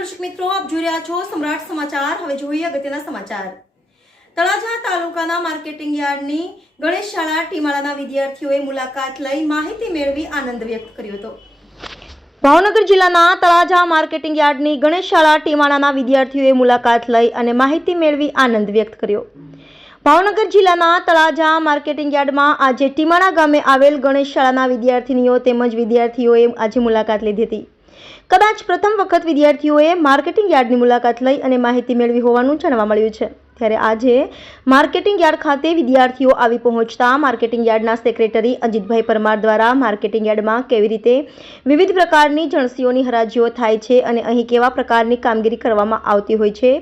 દર્શક મિત્રો, આપ જોઈ રહ્યા છો સમ્રાટ સમાચાર. હવે જોઈએ અગત્યના સમાચાર. તળાજા તાલુકાના માર્કેટિંગ યાર્ડની ગણેશ શાળા ટીમાળાના વિદ્યાર્થીઓએ મુલાકાત લઈ માહિતી મેળવી આનંદ વ્યક્ત કર્યો હતો. ભાવનગર જિલ્લાના તળાજા માર્કેટિંગ યાર્ડની ગણેશ શાળા ટીમાળાના વિદ્યાર્થીઓએ મુલાકાત લઈ અને માહિતી મેળવી આનંદ વ્યક્ત કર્યો. ભાવનગર જિલ્લાના તળાજા માર્કેટિંગ યાર્ડમાં આજે ટીમાળા ગામે આવેલ ગણેશ શાળાના વિદ્યાર્થીનીઓ તેમજ વિદ્યાર્થીઓએ આજે મુલાકાત લીધી હતી. કદાચ પ્રથમ વખત વિદ્યાર્થીઓએ માર્કેટિંગ યાર્ડની મુલાકાત લઈ અને માહિતી મેળવી હોવાનું જાણવા મળ્યું છે. ત્યારે આજે માર્કેટિંગ યાર્ડ ખાતે વિદ્યાર્થીઓ આવી પહોંચતા માર્કેટિંગ યાર્ડના સેક્રેટરી અજીતભાઈ પરમાર દ્વારા માર્કેટિંગ યાર્ડમાં કેવી રીતે વિવિધ પ્રકારની જણસીઓની હરાજીઓ થાય છે અને અહીં કેવા પ્રકારની કામગીરી કરવામાં આવતી હોય છે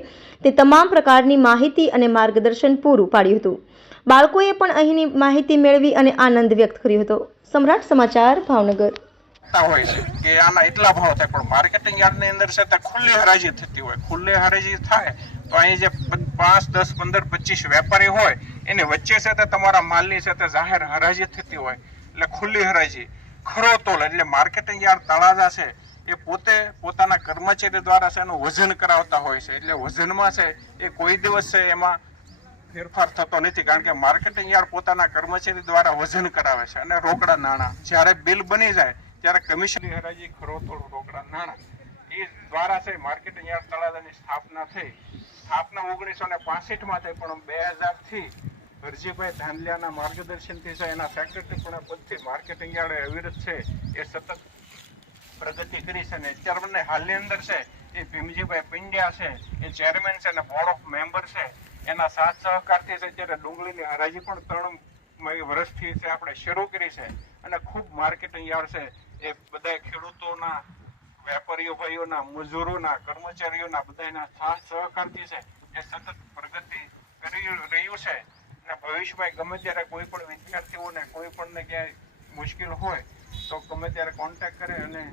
તે તમામ પ્રકારની માહિતી અને માર્ગદર્શન પૂરું પાડ્યું હતું. બાળકોએ પણ અહીંની માહિતી મેળવી અને આનંદ વ્યક્ત કર્યો હતો. સમ્રાટ સમાચાર ભાવનગર. તા હોય છે કે આના એટલા ભાવ થાય. પણ માર્કેટિંગ યાર્ડની અંદર છે તે ખુલ્લી હરાજી થતી હોય. ખુલ્લી હરાજી થાય તો અહીં જે પાંચ, દસ, પંદર, પચીસ વેપારી હોય, એની વચ્ચે છે તે તમારા માલની છે તે જાહેર હરાજી થતી હોય. એટલે ખુલ્લી હરાજી. ખરો તોલ એટલે માર્કેટિંગ યાર્ડ તળાજા છે, એ પોતે પોતાના કર્મચારી દ્વારા છે એનું વજન કરાવતા હોય છે. એટલે વજનમાં છે એ કોઈ દિવસ છે એમાં ફેરફાર થતો નથી, કારણ કે માર્કેટિંગ યાર્ડ પોતાના કર્મચારી દ્વારા વજન કરાવે છે અને રોકડા નાણાં. જ્યારે બિલ બની જાય ત્યારે કમિશન હરાજી ખરો તોડ રોકડા નાણાં એ દ્વારા છે માર્કેટિંગ યાર્ડ તળાજાની સ્થાપના થઈ. સ્થાપના ઓગણીસો ને પાસઠમાં થઈ, પણ બે હજારથી હરજીભાઈ ધાંધલિયાના માર્ગદર્શનથી છે, એના સેક્રેટરી પણ પદથી માર્કેટિંગ યાર્ડ અવિરત છે. એ સતત પ્રગતિ કરી છે ને ચેરમેન હાલની અંદર છે, એ ભીમજીભાઈ પંડ્યા છે, એ ચેરમેન છે અને બોર્ડ ઓફ મેમ્બર છે. એના સાથ સહકારથી છે, અત્યારે ડુંગળીની હરાજી પણ ત્રણ વર્ષથી છે, આપણે શરૂ કરી છે. અને ખૂબ માર્કેટિંગ યાર્ડ છે. એ બધા ખેડૂતોના, વેપારીઓ ભાઈઓના, મજૂરોના, કર્મચારીઓના બધાના સાથ સહકારથી છે, એ સતત પ્રગતિ કરી રહ્યું છે. અને ભવિષ્યમાં ગમે ત્યારે કોઈ પણ વિદ્યાર્થીઓને કોઈ પણને ક્યાંય મુશ્કેલ હોય, તો ગમે ત્યારે કોન્ટેક્ટ કરે અને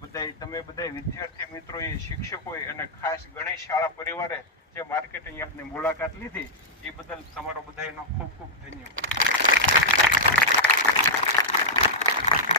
બધાય, તમે બધાય વિદ્યાર્થી મિત્રોએ શિક્ષકોએ અને ખાસ ગણેશ શાળા પરિવારે જે માર્કેટિંગ એપની મુલાકાત લીધી, એ બદલ તમારો બધાયનો ખૂબ ખૂબ ધન્યવાદ.